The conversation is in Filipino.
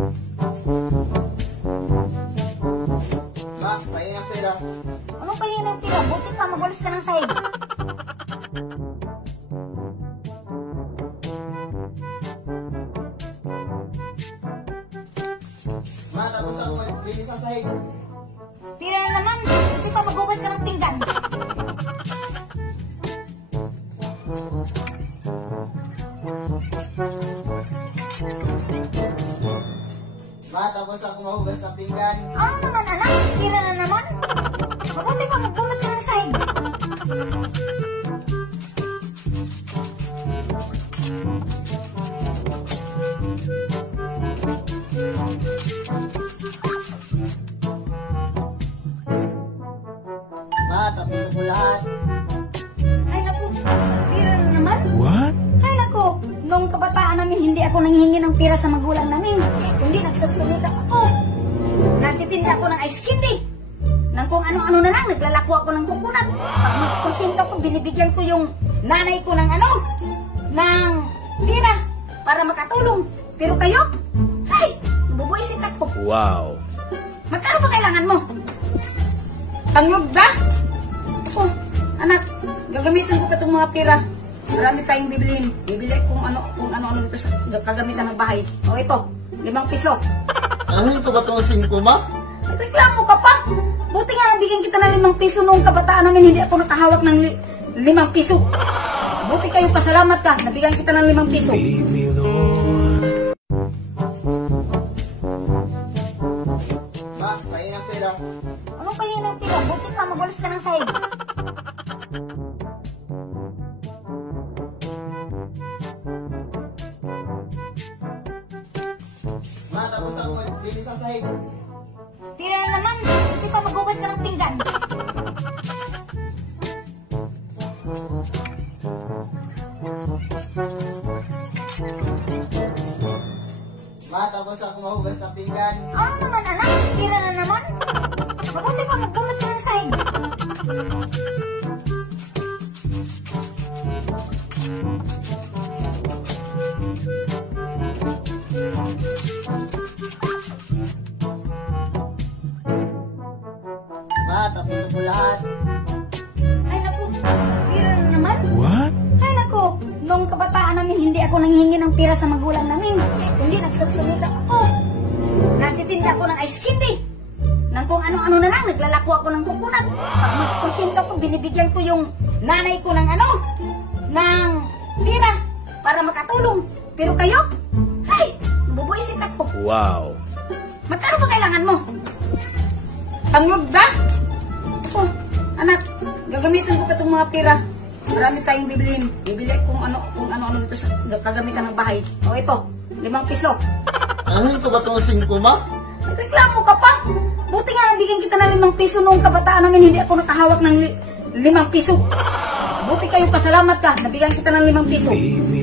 Ma, pahingi ng pera. Anong pahingi ng pera? Buti pa, magwalis ka ng sahig. Ma, tapos ako linis sa sahig. Pira na naman. Buti pa, magwalis ka ng pinggan. Ma, tapos ako mahugas ng pinggan. Ano naman anak? Pira na naman. Mabuti pa, magbunot ka ng sahig. Ma, tapos ako lahat. Ay naku, pira na naman. What? Ay naku, noong kabataan namin, hindi ako nanghihingi ng pira sa magulang namin. Hindi, nagsagsumika ako. Nagtitinda ako ng ice candy. Nang kung ano-ano na lang, naglalako ako ng kukunat. Pag magkonsinto ko, binibigyan ko yung nanay ko ng ng pira para makatulong. Pero kayo, ay, bubuisit ako. Wow. Magkano ba kailangan mo? Tangyog ba? Oh, anak, gagamitin ko pa itong mga pira. Marami tayong bibiliin. Bibili kung ano-ano dito sa kagamitan ng bahay. O ito, 5 piso. Ano ito ba itong 5, ma? Nagreklamo ka pa. Buti nga nabigyan kita ng 5 piso noong kabataan namin, hindi ako nakahawak ng 5 piso. Buti kayo, pasalamat ka. Nabigyan kita ng 5 piso. Baby Lord. Ma, pahingi ng pera. Anong pahingi ng pira? Buti pa, magwalis ka ng sahig. Ma, tapos ako linis sa sahig. Pira na naman. Buti pa, maghugas ka ng pinggan. Ma, tapos ako mahugas ng pinggan. Ano naman anak? Pira na naman. Mabuti pa, magbunot ka ng sahig. Ma, tapos ako lahat. Ay naku, pira na naman. What? Ay naku, noong kabataan namin, hindi ako nanghihingi ng pira sa magulang namin. Hindi, nagsagsumika ako. Nagtitinda ako ng ice candy. Nang kung ano-ano na lang, naglalako ako ng kukunat. Pag magkonsinto ko, binibigyan ko yung nanay ko ng ng pira para makatulong. Pero kayo, ay, bubuisit ako. Wow. Magkano ba kailangan mo? Tangyog ba? Oh, anak, gagamitin ko pa itong mga pira. Marami tayong bibiliin. Bibili kung ano-ano dito sa kagamitan ng bahay. O ito, 5 piso. Ano ito ba itong 5, ma? Nagreklamo ka pa. Buti nga nabigyan kita ng 5 piso noong kabataan namin, hindi ako nakahawak ng 5 piso. Buti kayo, pasalamat ka. Nabigyan kita ng 5 piso. Baby